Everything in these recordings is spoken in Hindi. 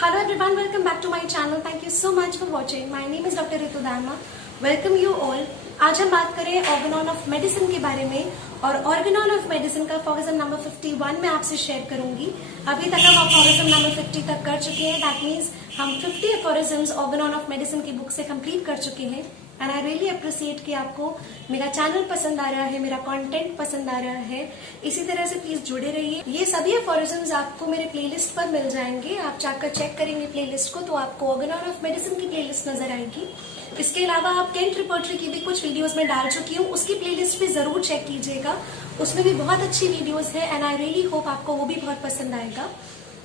Hello everyone, welcome back to my channel. Thank you so much for watching. My name is Dr. Ritu Dharma. Welcome you all. आज हम बात करें ऑर्गेनॉन ऑफ मेडिसिन के बारे में और ऑर्गेनॉन ऑफ मेडिसिन का फॉर्मेशन नंबर 51 मैं आपसे शेयर करूंगी। अभी तक हम फॉर्मेशन नंबर 50 तक कर चुके हैं। दैट मीन्स हम 50 एफोरिज्म्स ऑर्गेनॉन ऑफ मेडिसिन की बुक से कंप्लीट कर चुके हैं। एंड आई रियली अप्रिशिएट कि आपको मेरा चैनल पसंद आ रहा है, मेरा कंटेंट पसंद आ रहा है। इसी तरह से प्लीज जुड़े रहिए। ये सभी एफोरिज्म्स आपको मेरे प्लेलिस्ट पर मिल जाएंगे। आप जाकर चेक करेंगे प्लेलिस्ट को तो आपको ऑर्गेनॉन ऑफ मेडिसिन की प्लेलिस्ट नजर आएगी। इसके अलावा आप कैंट रिपोर्टरी की भी कुछ वीडियोस में डाल चुकी हूँ, उसकी प्लेलिस्ट भी जरूर चेक कीजिएगा। उसमें भी बहुत अच्छी वीडियोस है एंड आई रियली होप आपको वो भी बहुत पसंद आएगा।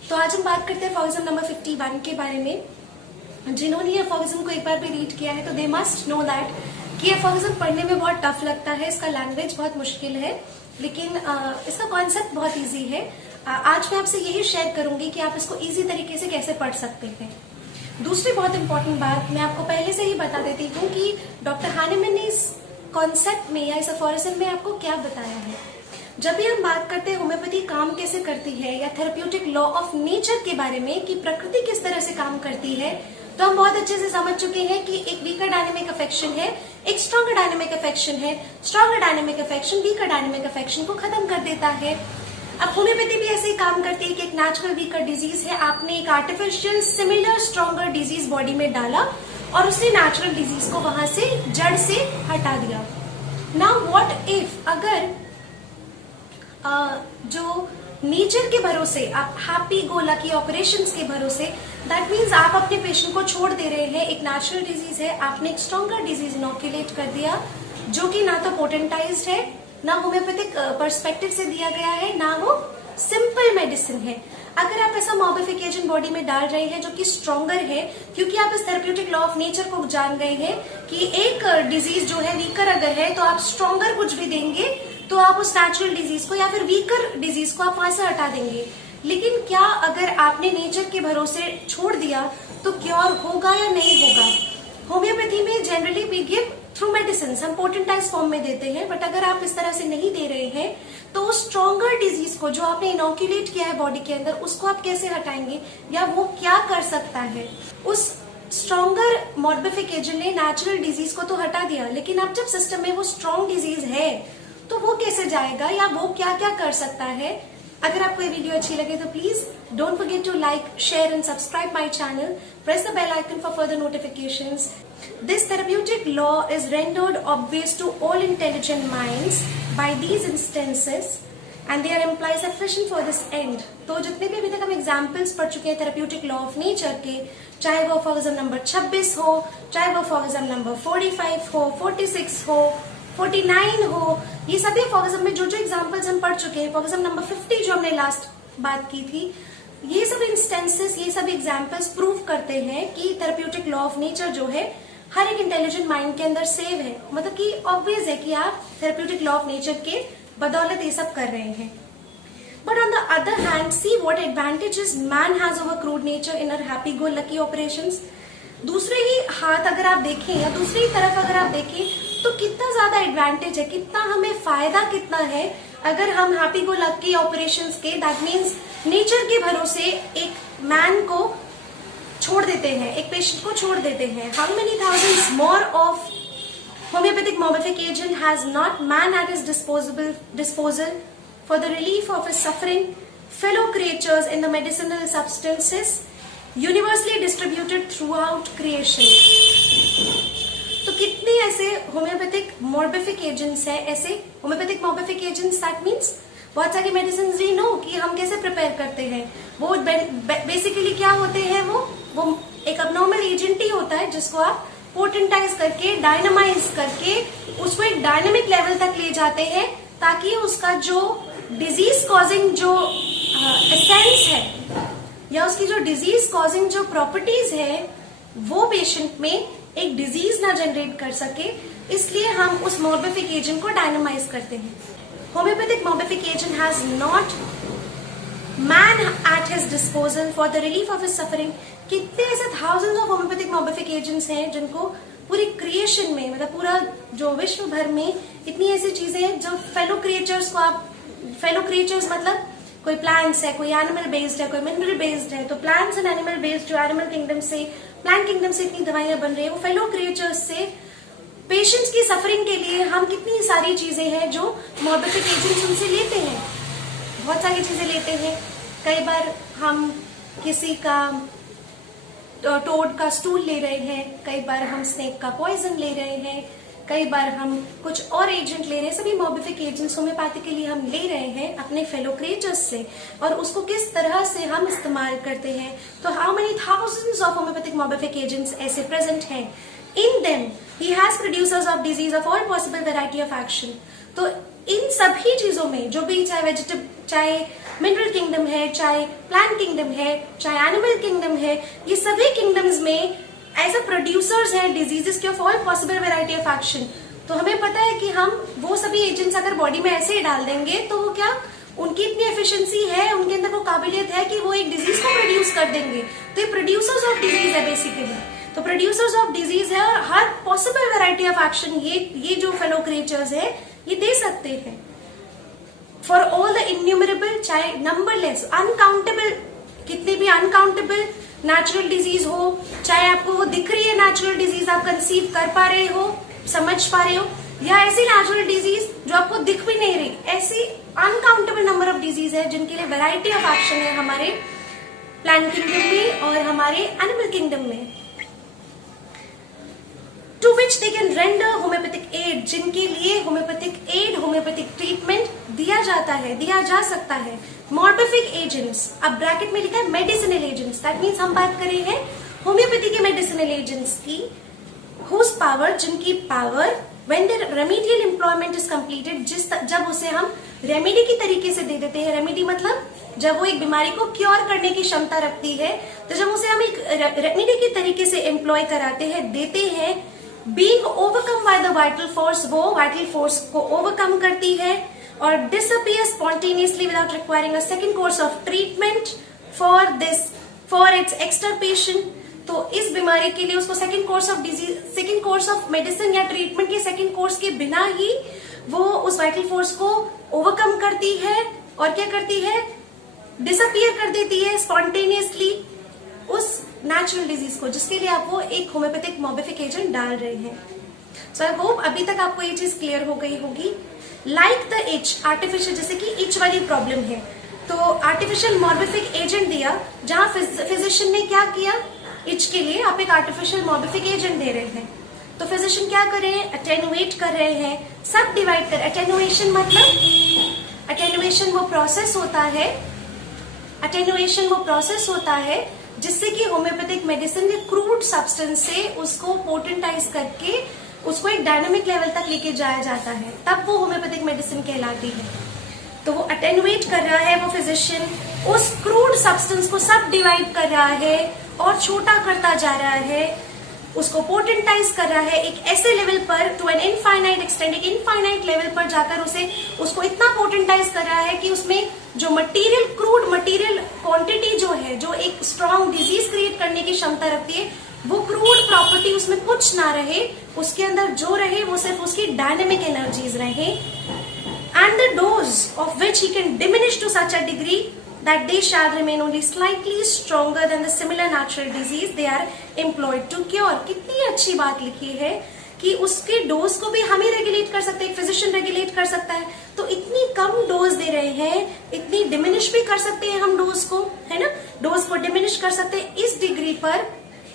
तो आज हम बात करते हैं फॉर्मेशन नंबर 51 के बारे में। जिन्होंने ये फॉर्मेशन को एक बार भी रीड किया है तो दे मस्ट नो दैट कि ये फॉर्मेशन पढ़ने में बहुत टफ लगता है। इसका लैंग्वेज बहुत मुश्किल है, लेकिन इसका कॉन्सेप्ट बहुत ईजी है। आज मैं आपसे यही शेयर करूंगी कि आप इसको ईजी तरीके से कैसे पढ़ सकते हैं। दूसरी बहुत इंपॉर्टेंट बात मैं आपको पहले से ही बता देती हूँ कि डॉक्टर हानेमैन ने इस कॉन्सेप्ट में या इस एफोरिज्म में आपको क्या बताया है। जब भी हम बात करते हैं होम्योपैथी काम कैसे करती है या थेरेप्यूटिक लॉ ऑफ नेचर के बारे में कि प्रकृति किस तरह से काम करती है, तो हम बहुत अच्छे से समझ चुके हैं कि एक वीकर डायनेमिक अफेक्शन है, एक स्ट्रॉन्गर डायनेमिक अफेक्शन है। Stronger dynamic affection weaker dynamic affection को खत्म कर देता है। अब होम्योपैथी भी ऐसे ही काम करती है कि एक नेचुरल वीकर डिजीज है, आपने एक artificial similar stronger disease body में डाला और उसने नेचुरल डिजीज को वहां से जड़ से हटा दिया। नाउ व्हाट इफ अगर जो नेचर के भरोसे आप हैप्पी गो लकी ऑपरेशंस के भरोसे, दैट मीन्स आप अपने पेशेंट को छोड़ दे रहे हैं। एक नेचुरल डिजीज है, आपने एक स्ट्रॉन्गर डिजीज इनोक्यूलेट कर दिया जो कि ना तो पोटेंटाइज्ड है, ना होम्योपैथिक पर्सपेक्टिव से दिया गया है, ना वो सिंपल मेडिसिन है। अगर आप ऐसा मॉडिफिकेशन बॉडी में डाल रहे हैं जो कि स्ट्रॉन्गर है, क्योंकि आप इस थेरेप्यूटिक लॉ ऑफ नेचर को जान गए हैं कि एक डिजीज जो है वीकर अगर है तो आप स्ट्रॉन्गर कुछ भी देंगे तो आप उस नेचुरल डिजीज को या फिर वीकर डिजीज को आप वहां से हटा देंगे। लेकिन क्या अगर आपने नेचर के भरोसे छोड़ दिया तो क्योर होगा या नहीं होगा? होम्योपैथी में generally we give through medicine, हम पोटेंटाइज फॉर्म में देते हैं, बट अगर आप इस तरह से नहीं दे रहे हैं तो स्ट्रॉन्गर डिजीज को जो आपने इनोक्यूलेट किया है बॉडी के अंदर उसको आप कैसे हटाएंगे या वो क्या कर सकता है? उस स्ट्रॉन्गर मॉडिफिकेशन ने नेचुरल डिजीज को तो हटा दिया, लेकिन अब जब सिस्टम में वो स्ट्रॉन्ग डिजीज है तो वो कैसे जाएगा या वो क्या क्या कर सकता है? अगर आपको ये वीडियो अच्छी लगे तो please don't forget to like, share and subscribe my channel. Press the bell icon for further notifications. This therapeutic law is rendered obvious to all intelligent minds by these instances and they are implied sufficient for this end. तो जितने भी अभी तक हम एग्जाम्पल्स पढ़ चुके हैं थेरेप्यूटिक लॉ ऑफ नेचर के, चाहे वो फॉर्मेशन नंबर 26 हो, चाहे वो फॉर्मेशन नंबर 45 हो, 46 हो, 49 हो, ये सभी फॉर्मेशन में जो जो एग्जाम्पल्स हम पढ़ चुके हैं, फॉर्मेशन नंबर 50 जो हमने लास्ट बात की थी, ये सब इंस्टेंसेस, ये सब एग्जाम्पल्स प्रूव करते हैं कि थेरेप्यूटिक लॉ ऑफ नेचर जो है हर एक इंटेलिजेंट माइंड के अंदर सेव है। मतलब कि ऑब्वियस है कि आप थेरेप्यूटिक लॉ ऑफ नेचर के बदौलत ये सब कर रहे हैं। But on the other hand, see what advantages man has over crude nature in our happy go lucky operations. दूसरे ही हाथ अगर आप देखें या दूसरी तरफ अगर आप देखें तो कितना ज्यादा एडवांटेज है, कितना हमें फायदा कितना है अगर हम हैप्पी गो लकी ऑपरेशंस के, दैट मीन्स नेचर के भरोसे एक मैन को छोड़ देते हैं, एक पेशेंट को छोड़ देते हैं। How many thousands more of homeopathic modification has not man at his disposal for the relief of his suffering fellow creatures in the medicinal substances universally distributed through out creation. तो कितने ऐसे होम्योपैथिक मॉडिफिक एजेंट्स है, ऐसे homeopathic morbific agents, that means बहुत सारी मेडिसिन वी नो कि हम कैसे प्रिपेयर करते हैं। वो बेसिकली क्या होते हैं, वो एक अबनॉर्मल एजेंट ही होता है जिसको आप पोटेंटाइज करके, डायनामाइज करके उसको एक डायनामिक लेवल तक ले जाते हैं ताकि उसका जो डिजीज कॉजिंग जो एसेंस है या उसकी जो डिजीज कॉजिंग जो प्रॉपर्टीज है वो पेशेंट में एक डिजीज ना जनरेट कर सके, इसलिए हम उस मॉडिफिक एजेंट को डायनामाइज करते हैं। Homeopathic morbific agent has not man at his disposal for the relief of his suffering. कितने ऐसे thousands of homeopathic morbific agents हैं जिनको पूरी क्रिएशन में, मतलब पूरा जो विश्व भर में इतनी ऐसी चीजें हैं जो फेलो क्रिएचर्स को आप, फेलो क्रिएचर्स मतलब कोई प्लांट्स है, कोई एनिमल बेस्ड है, कोई मिनरल बेस्ड है। तो प्लांट्स एंड एनिमल बेस्ड जो एनिमल किंगडम से, प्लांट किंगडम से इतनी दवाइयां बन रही है, वो फेलो क्रिएचर्स से पेशेंट्स की सफरिंग के लिए हम कितनी सारी चीजें हैं जो मोर्बिफिक एजेंट्स उनसे लेते हैं, बहुत सारी चीजें लेते हैं। कई बार हम किसी का टोड का स्टूल ले रहे हैं, कई बार हम स्नेक का पॉइजन ले रहे हैं, कई बार हम कुछ और एजेंट ले रहे हैं। सभी मोर्बिफिक एजेंट्स होम्योपैथिकली हम ले रहे हैं अपने फेलो क्रिएचर्स से, और उसको किस तरह से हम इस्तेमाल करते हैं। तो how many thousands of homeopathic morbific agents ऐसे प्रेजेंट हैं। In them he has producers of disease of all possible variety of action. तो इन सभी चीजों में जो भी, चाहे मिनरल किंगडम है, चाहे प्लांट किंगडम है, चाहे एनिमल किंगडम है, ये सभी किंगडम्स में एज अ प्रोड्यूसर्स हैं डिजीजेस के of all possible variety of action. तो हमें पता है कि हम वो सभी एजेंट्स अगर बॉडी में ऐसे ही डाल देंगे तो वो क्या, उनकी इतनी एफिशिएंसी है, उनके अंदर वो काबिलियत है कि वो एक डिजीज को प्रोड्यूस कर देंगे। तो ये प्रोड्यूसर्स ऑफ डिजीज है बेसिकली। तो प्रोड्यूसर्स ऑफ डिजीज है, और हर पॉसिबल वेराइटी ऑफ एक्शन ये जो फेलो क्रिएचर्स है ये दे सकते हैं। फॉर ऑल द इन्यूमरेबल, चाहे नंबरलेस, अनकाउंटेबल, कितने भी अनकाउंटेबल नेचुरल डिजीज हो, चाहे आपको वो दिख रही है नेचुरल डिजीज, आप कंसीव कर पा रहे हो, समझ पा रहे हो, या ऐसी नेचुरल डिजीज जो आपको दिख भी नहीं रही, ऐसी अनकाउंटेबल नंबर ऑफ डिजीज है जिनके लिए वैरायटी ऑफ एक्शन है हमारे प्लांट किंगडम में और हमारे एनिमल किंगडम में। To which they can render homeopathic aid, जिनके लिए होम्योपैथिक एड, होम्योपैथिक ट्रीटमेंट दिया जाता है, दिया जा सकता है। मोर्बिफिक एजेंट्स, अब ब्रैकेट में लिखा है मेडिसिनल एजेंट्स, दैट मीन्स हम बात कर रहे हैं होम्योपैथी के मेडिसिनल एजेंट्स की, हुज पावर, जिनकी power when the remedial employment is completed, जब उसे हम रेमेडी की तरीके से दे देते हैं। रेमेडी मतलब जब वो एक बीमारी को क्योर करने की क्षमता रखती है, तो जब उसे हम एक रेमेडी की तरीके से एम्प्लॉय कराते हैं, देते हैं, being overcome by the vital force, वो वाइटल फोर्स को ओवरकम करती है और disappear spontaneously without requiring a second course of treatment for its extirpation. तो इस बीमारी के लिए उसको सेकेंड कोर्स ऑफ मेडिसिन या ट्रीटमेंट के सेकेंड कोर्स के बिना ही वो उस वाइटल फोर्स को ओवरकम करती है और क्या करती है, डिसअपियर कर देती है स्पॉन्टेनियसली उस नेचुरल डिजीज को, जिसके लिए आप वो एक होम्योपैथिक मोर्बिफिक एजेंट डाल रहे हैं। सो आई होप अभी तक आपको ये चीज क्लियर हो गई होगी। लाइक द इच, आर्टिफिशियल, जैसे कि इच वाली प्रॉब्लम है तो आर्टिफिशियल मोर्बिफिक एजेंट दिया, जहां फिजिशियन ने क्या किया, इच के लिए आप एक आर्टिफिशियल मोर्बिफिक एजेंट दे रहे हैं, तो फिजिशियन क्या कर रहे हैं, अटेनुएट कर रहे हैं, सब डिवाइड कर। अटेनुएशन मतलब, अटेनुएशन वो प्रोसेस होता है जिससे कि होम्योपैथिक मेडिसिन के क्रूड सब्सटेंस से उसको पोटेंटाइज करके उसको एक डायनामिक लेवल तक लेके जाया जाता है, तब वो होम्योपैथिक मेडिसिन कहलाती है। तो वो अटेनुएट कर रहा है, वो फिजिशियन उस क्रूड सब्सटेंस को सब डिवाइड कर रहा है और छोटा करता जा रहा है, उसको पोटेंटाइज कर रहा है एक ऐसे लेवल पर, टू एन इनफाइनाइट एक्सटेंड, एक इनफाइनाइट लेवल पर जाकर उसको इतना पोटेंटाइज कर रहा है कि उसमें जो मटेरियल, क्रूड मटेरियल क्वांटिटी जो है, जो एक स्ट्रॉन्ग डिजीज क्रिएट करने की क्षमता रखती है, वो क्रूड प्रॉपर्टी उसमें कुछ ना रहे, उसके अंदर जो रहे वो सिर्फ उसकी डायनेमिक एनर्जीज रहे, and the dose of which he can diminish to such a degree that they shall remain only slightly stronger than the similar natural disease they are employed to cure। कितनी अच्छी बात लिखी है कि उसके डोज को भी हम ही रेगुलेट कर सकते हैं, फिजिशियन रेगुलेट कर सकता है। तो इतनी कम डोज दे रहे हैं, इतनी डिमिनिश भी कर सकते हैं हम डोज को, है ना, डोज को डिमिनिश कर सकते हैं इस डिग्री पर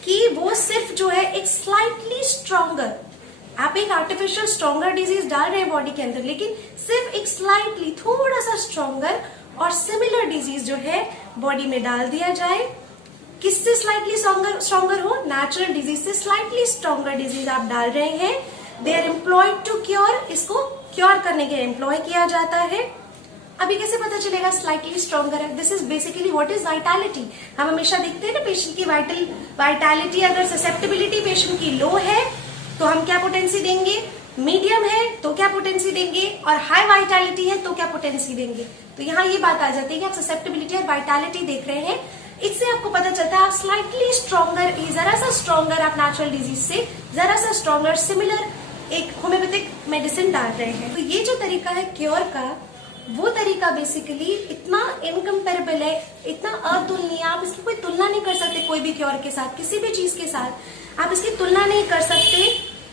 कि वो सिर्फ जो है एक स्लाइटली स्ट्रॉन्गर, आप एक आर्टिफिशियल स्ट्रॉन्गर डिजीज डाल रहे हैं बॉडी के अंदर, लेकिन सिर्फ एक स्लाइटली थोड़ा सा स्ट्रॉन्गर और सिमिलर डिजीज जो है बॉडी में डाल दिया जाए। किससे स्लाइटली स्ट्रॉन्गर हो, नेचुरल डिजीज से स्लाइटली स्ट्रॉन्गर डिजीज आप डाल रहे हैं। They are employed to cure, इसको क्योर करने के लिए एम्प्लॉय किया जाता है। अभी कैसे पता चलेगा स्लाइटली स्ट्रॉन्गर है? This is basically what is vitality. हम हमेशा देखते हैं ना पेशेंट की वाइटैलिटी, अगर ससेप्टेबिलिटी पेशेंट की लो है तो हम क्या पोटेंसी देंगे, मीडियम है तो क्या पोटेंसी देंगे, और हाई वाइटैलिटी है तो क्या पोटेंसी देंगे। तो यहाँ ये बात आ जाती है कि आप ससेप्टेबिलिटी और वाइटैलिटी देख रहे हैं, इससे आपको पता चलता है आप स्लाइटली स्ट्रॉन्गर, जरा सा स्ट्रॉन्गर आप नेचुरल डिजीज से जरा सा स्ट्रॉन्गर सिमिलर एक होम्योपैथिक मेडिसिन डाल रहे हैं। तो ये जो तरीका है क्योर का, वो तरीका बेसिकली इतना इनकम्पेरेबल है, इतना अतुलनीय, आप इसकी कोई तुलना नहीं कर सकते कोई भी क्योर के साथ, किसी भी चीज के साथ आप इसकी तुलना नहीं कर सकते,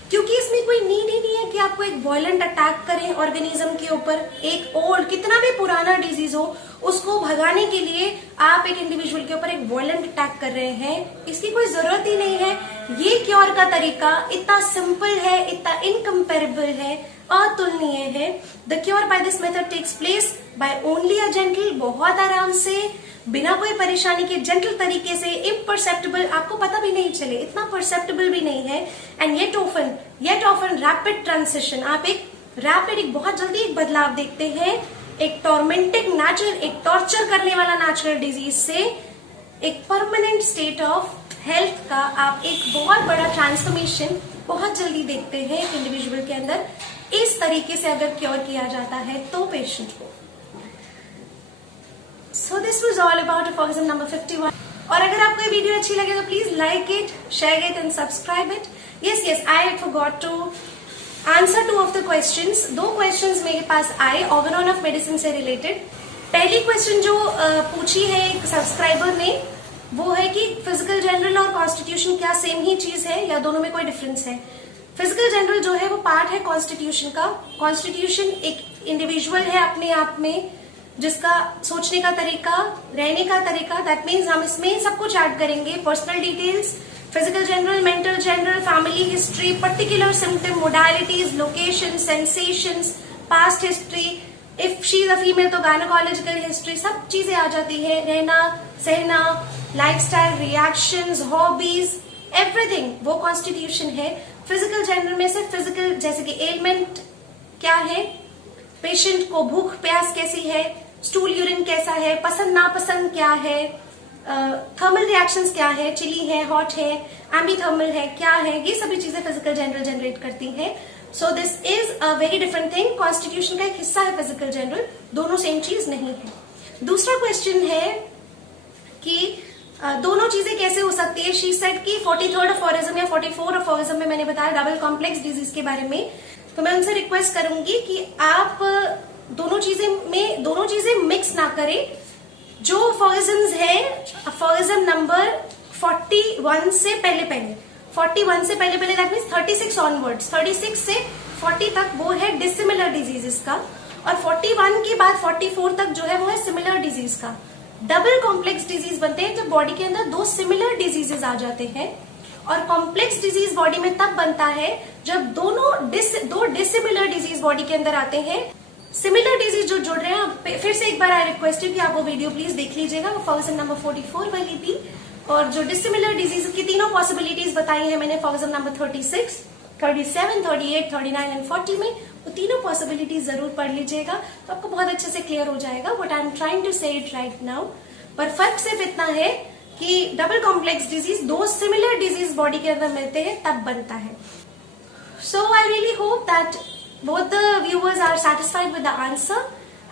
क्योंकि इसमें कोई नीड ही नहीं है कि आपको एक वायलेंट अटैक करें ऑर्गेनिज्म के ऊपर। एक ओल्ड कितना भी पुराना डिजीज हो उसको भगाने के लिए आप एक इंडिविजुअल के ऊपर एक वायलेंट अटैक कर रहे हैं, इसकी कोई जरूरत ही नहीं है। ये क्योर का तरीका इतना सिंपल है, इतना इनकम्पेरेबल है, अतुलनीय है। The cure by this method takes place by only a gentle, बहुत आराम से, बिना कोई परेशानी के, जेंटल तरीके से, इम्परसेप्टेबल, आपको पता भी नहीं चले, इतना परसेप्टेबल भी नहीं है। And yet often rapid transition, आप एक बहुत जल्दी एक बदलाव देखते हैं, एक टॉर्मेंटिंग नेचुरल, एक टॉर्चर करने वाला नेचुरल डिजीज से एक परमानेंट स्टेट ऑफ हेल्थ का आप एक बहुत बड़ा ट्रांसफॉर्मेशन बहुत जल्दी देखते हैं एक इंडिविजुअल के अंदर, इस तरीके से अगर क्योर किया जाता है तो पेशेंट को। So this was all about aphorism number 51. और अगर आपको ये वीडियो अच्छी लगे तो please like it, share it and subscribe it. Yes I forgot to answer 2 of the questions. 2 questions मेरे पास आए ऑर्गन ऑफ मेडिसिन से रिलेटेड। पहली क्वेश्चन जो पूछी है एक सब्सक्राइबर ने, वो है कि फिजिकल जनरल और कॉन्स्टिट्यूशन क्या सेम ही चीज है या दोनों में कोई डिफरेंस है। फिजिकल जनरल जो है वो पार्ट है कॉन्स्टिट्यूशन का। कॉन्स्टिट्यूशन एक इंडिविजुअल है अपने आप में, जिसका सोचने का तरीका, रहने का तरीका, दैट मीन्स हम इसमें सब कुछ ऐड करेंगे, personal details, physical general, mental general, family history, particular symptom, modalities, location, sensations, past history, if she is a female तो गायनोकोलॉजिकल हिस्ट्री, सब चीजें आ जाती है, रहना सहना, लाइफस्टाइल, रिएक्शंस, हॉबीज, एवरीथिंग, वो कॉन्स्टिट्यूशन है। फिजिकल जनरल में से फिजिकल जैसे कि एलिमेंट क्या है, पेशेंट को भूख प्यास कैसी है, स्टूल यूरिन कैसा है, पसंद नापसंद क्या है, थर्मल रिएक्शंस क्या है, चिली है, हॉट है, एम्बी थर्मल है, क्या है, ये सभी चीजें फिजिकल जनरल जनरेट करती हैं। So this is a very different thing. Constitution का एक हिस्सा है फिजिकल जनरल, दोनों सेम चीज नहीं है। दूसरा क्वेश्चन है कि दोनों चीजें कैसे हो सकती है। शी सेड कि 43rd अफोरिज्म या 44 अफोरिज्म में मैंने बताया डबल कॉम्प्लेक्स डिजीज के बारे में, तो मैं उनसे रिक्वेस्ट करूंगी कि आप दोनों चीजें मिक्स ना करें। जो अफोरिज्म्स है, अफोरिज्म नंबर 41 से पहले 41 से पहले दैट मीन्स 36 ऑनवर्ड्स, 36 से 40 तक वो है डिसिमिलर डिजीजेस का, और 41 के बाद 44 तक जो है वो है सिमिलर डिजीज का। डबल कॉम्प्लेक्स डिजीज बनते हैं जब बॉडी के अंदर 2 सिमिलर डिजीजेस आ जाते हैं, और कॉम्प्लेक्स डिजीज बॉडी में तब बनता है जब दो डिसिमिलर डिजीज बॉडी के अंदर आते हैं। सिमिलर डिजीज जो जुड़ रहे हैं, फिर से एक बार आई रिक्वेस्ट यू कि आप वो वीडियो प्लीज देख लीजिएगा, वो अफोरिज्म नंबर 44 वाली भी, और जो डिसिमिलर डिजीज की तीनों पॉसिबिलिटीज बताई है मैंने अफोरिज्म नंबर 36, 37, 38, 39 एंड 40 में, वो तीनों पॉसिबिलिटीज जरूर पढ़ लीजिएगा तो आपको बहुत अच्छे से क्लियर हो जाएगा what I am trying to say it right now. पर फर्क सिर्फ इतना है कि double complex disease 2 similar disease body के अंदर मिलते हैं तब बनता है। So I really hope that both the viewers are satisfied with the answer,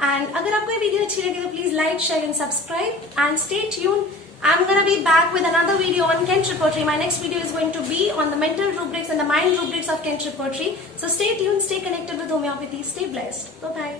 and अगर आपको ये वीडियो अच्छी लगी तो please like, share and subscribe and stay tuned. I'm gonna be back with another video on Kent Repertory. My next video is going to be on the mental rubrics and the mind rubrics of Kent Repertory. So stay tuned, stay connected with homeopathy, stay blessed. Bye bye.